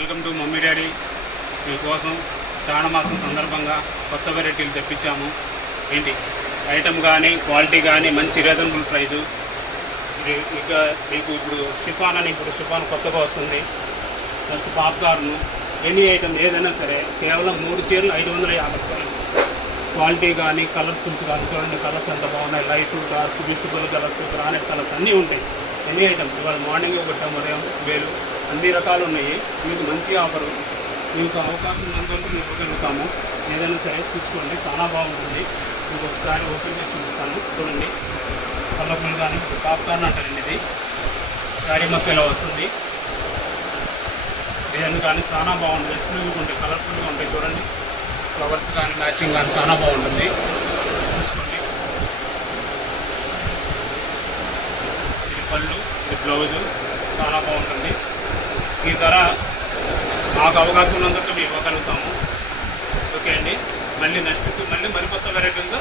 Welcome to mummy daddy. మీకోసం శ్రావణ మాసం సందర్భంగా కొత్త వెరైటీలు తెప్పించాము. ఏంటి ఐటమ్ కానీ క్వాలిటీ కానీ మంచి రీజనబుల్ ప్రైజు. ఇక మీకు ఇప్పుడు షిఫాన్ అని షిఫాన్ కొత్తగా వస్తుంది. నెక్స్ట్ పాప్కార్ను, ఎనీ ఐటమ్ ఏదైనా సరే కేవలం 3 చీరలు 550 రూపాయలు. క్వాలిటీ కానీ కలర్ఫుల్స్ కానీ చూడండి, కలర్స్ ఎంత బాగున్నాయి. Light, dark, visible colours, granite colours అన్నీ ఉంటాయి. ఎనీ ఐటమ్ ఇవాళ మార్నింగ్ ఒకటి ఉదయం వేలు అన్ని రకాలు ఉన్నాయి. మీకు మంచి ఆఫరు, మీకు అవకాశం ఉన్నంతవరకు మేము ఇవ్వగలుగుతాము. ఏదైనా సరే తీసుకోండి, చాలా బాగుంటుంది. మీకు ఒకసారి ఓపెన్ చేసి చూపిస్తాను చూడండి. కలర్ఫుల్ కానీ పాప్కార్న్ అంటారండి. ఇది శారీ మక్కలో వస్తుంది. డిజైన్ కానీ చాలా బాగుంటుంది. ఎక్స్క్లూజివ్గా ఉంటాయి, కలర్ఫుల్గా ఉంటాయి. చూడండి, ఫ్లవర్స్ కానీ మ్యాచింగ్ కానీ చాలా బాగుంటుంది. చూసుకోండి. ఇది పళ్ళు, ఇది బ్లౌజు, చాలా బాగుంటుంది. ఈ ధర మాకు అవకాశం ఉన్నందుకు మేము ఇవ్వగలుగుతాము. ఓకే అండి. మళ్ళీ నెక్స్ట్ మళ్ళీ మరికొత్త వెరైటీలతో